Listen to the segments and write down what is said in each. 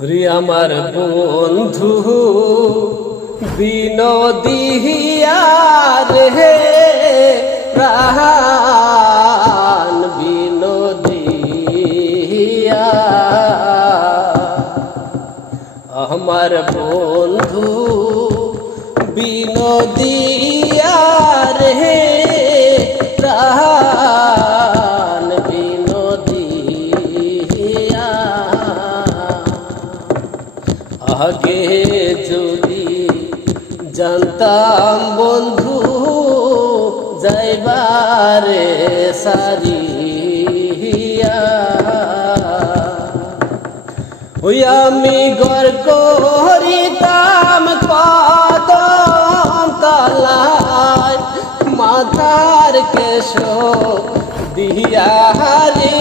রে আমার বন্ধু বিনোদিয়া রে প্রাণ বিনোদিয়া আমার বন্ধু বিনোদিয়া রে প্রাণ বিনোদিয়া আগে যদি জানতাম বন্ধু যাইবারে সারিয়া ওই আমি গড় করিতাম কদম তলায় মাথার কেশ দিয়া রে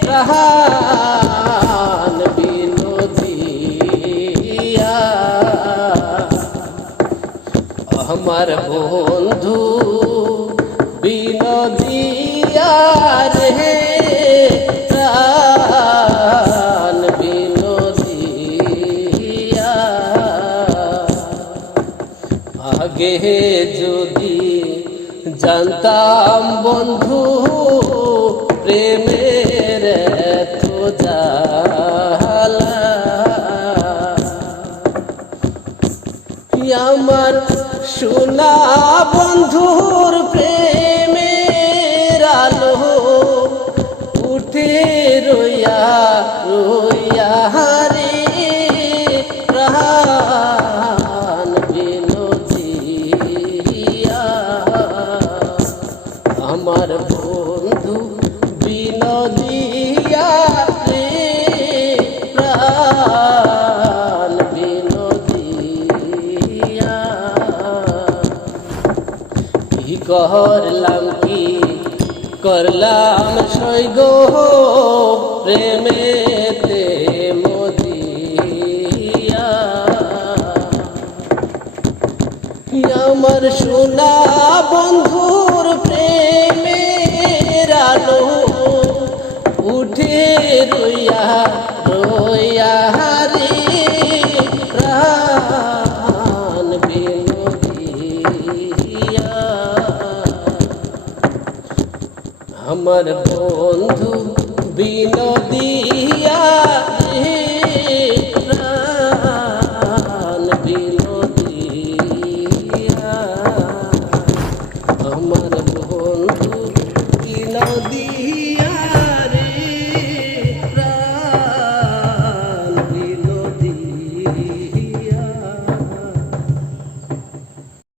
প্রাণ বিনোদিয়া আমার বন্ধু বিনোদিয়া রে প্রাণ বিনোদিয়া আগে যদি জানতাম বন্ধু প্রেমের তো জালা আমার সোনা বন্ধুর প্রেমের আলো উঠে রইয়া রইয়া রে প্রাণ বিনোদিয়া আমার বন্ধু বিনোদিয়া রে প্রাণ বিনোদিয়া কি করলাম কি করলাম সৈগ প্রেমেতে মদিয়া আমার সোনা বন্ধুর প্রেমের আলো উঠে রইয়া রইয়া রে প্রাণ বিনোদিয়া আমার বন্ধু বিনোদিয়া